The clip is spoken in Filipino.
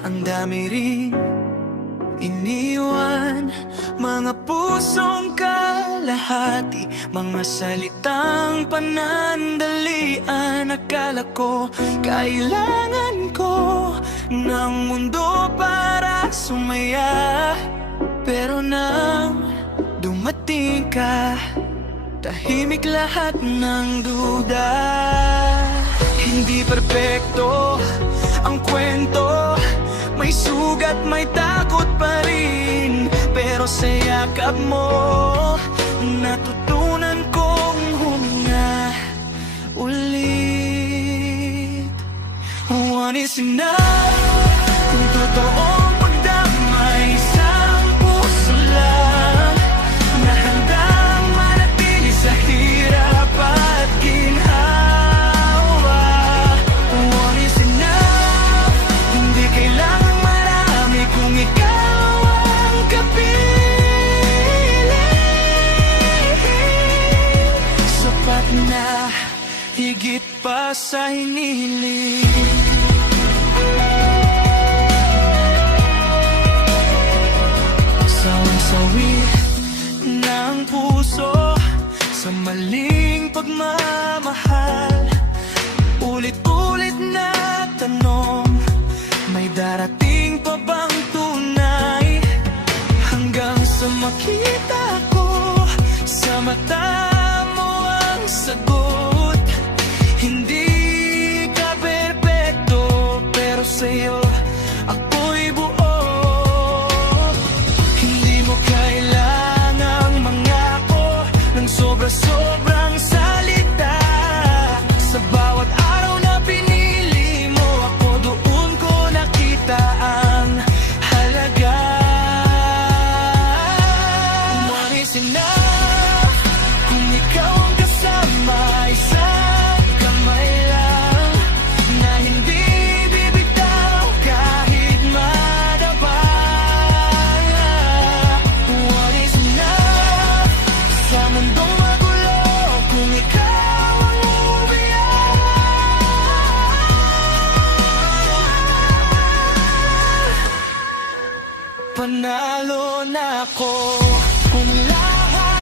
Ang dami rin iniwan, mga pusong kalahati, mga salitang panandalian. Akala ko kailangan ko ng mundo para sumaya, pero nang dumating ka, tahimik lahat ng duda. Hindi perpekto ang kwento, may sugat, may takot pa rin, pero sa yakap mo natutunan kong huminga ulit. One is enough, kung totoong pagdamay, isang puso lang na handang manatili sa hirap at ginhawa. One is enough, hindi kailangan marami kung ikaw ang kapiling. Sapat na, higit pa sa hinihiling. Sawi ng puso sa maling pagmamahal, ulit-ulit na tanong, may darating pa bang tunay? Hanggang sa makita ko sa mata mo ang sagot. Hindi ka perpekto, pero sa'yo ako'y buo. Hindi mo kailangang mangako ng sobra-sobrang salita. Sa bawat araw na pinili mo ako, doon ko nakita ang halaga. One is enough.